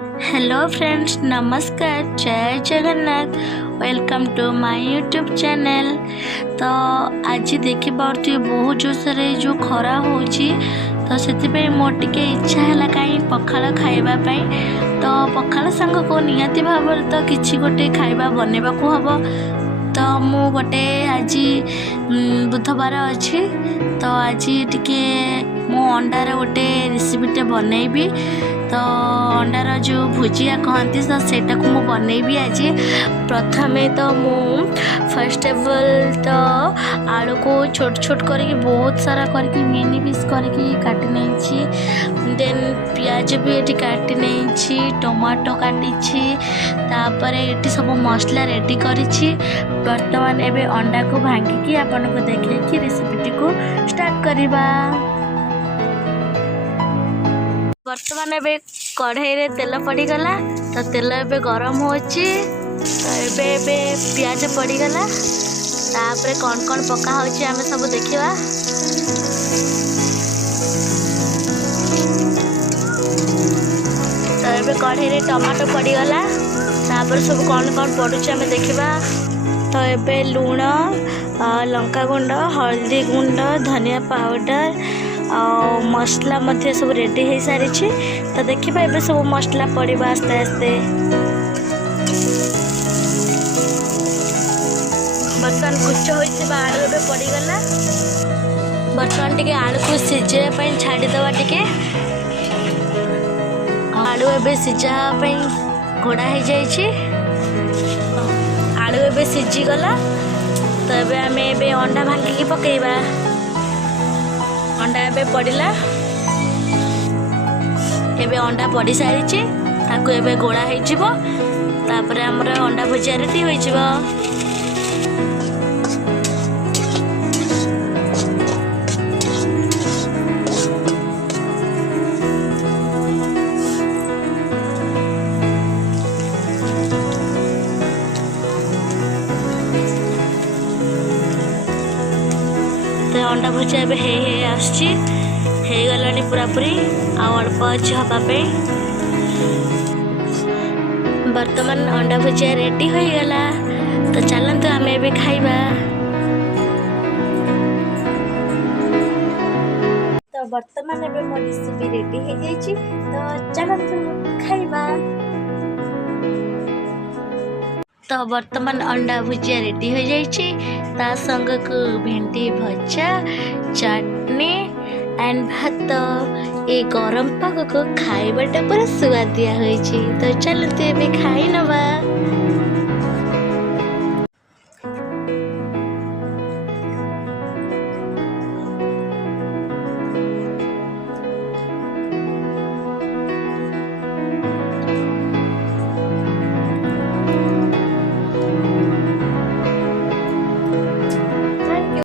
Hello friends, नमस्कार, जय Jagannath. Welcome to my YouTube channel. तो आज देखि पार्थि बहुत जोर जो खरा होची, तो से मोर टिके इच्छा है कहीं पखाल खाइबा पाई। तो पखाल सांग को निहाती भाव तो किसी गोटे खाइबा बनैबा को हबो। तो मु गोटे आज बुधवार अच्छी, तो आज टिके मु अंडार गोटे रेसिपीटे बनैबी। तो अंडार जो भुजिया कहती तो सेटा को मुझे बनैबी आज। प्रथमे तो मु फर्स्ट ऑफ ऑल तो आलू को छोट छोट करके बहुत सारा करके मिनी पीस करके काटी नहीं। देन पियाज भी ये काटी नहीं, टमाटो काटी, तापर ये सब मसला रेडी करी। बर्तमान एबे अंडा को भांगिकी आपन को देखिए रेसिपीटी को स्टार्ट करवा। बर्तमान एबे कढ़ाई रे तेल पड़ीगला, तो तेल एबे गरम होची। तो एबे पियाज पड़ीगला, तापर कौन कौन पका होची आमे सब देखिवा। तो एबे कढ़ाई रे टमाटो पड़ीगला, तापर सब कौन कौन पड़ुची आमे देखिवा। तो एबे लूण, लंका गुंड, हल्दी गुंड, धनिया पाउडर और मसला मध्य सब रेडी हो सारी। तो देखिए ए सब मसला पड़वा आस्ते आस्ते। बर्तमान कुच होता आलू ए पड़गला। बर्तमान टे आलू को सीझापी छाड़ीदवा टे। आलू ए सीझापी घोड़ा हो जाए। आलू ए सीझीगला, तो ये आम ए अंडा भांगिकी पकेबा। अंडा एबे पड़िला, एबे अंडा पड़ी सारी, ताकू एबे गोला हो। तापर हमर अंडा भुजिया रेडी हो जिवो। अंडा भुजिया ए हे आसगलानी पूरापूरी अल्प अच्छी हाँपापी। बर्तमान अंडा भुजिया रेडी हो गला, तो चलते आम ए खाइबा। तो बर्तमान ए मो रेसिपी रेडी हो जाए, तो चलते खाइबा। तो बर्तमान अंडा भुजिया रेडी हो जाए, ता संग को भेंडी भजा, चटनी एंड भात। ये गरम पाग को खाइबाटा पूरा सुआदिया होइछि। तो चलते खाई नवा।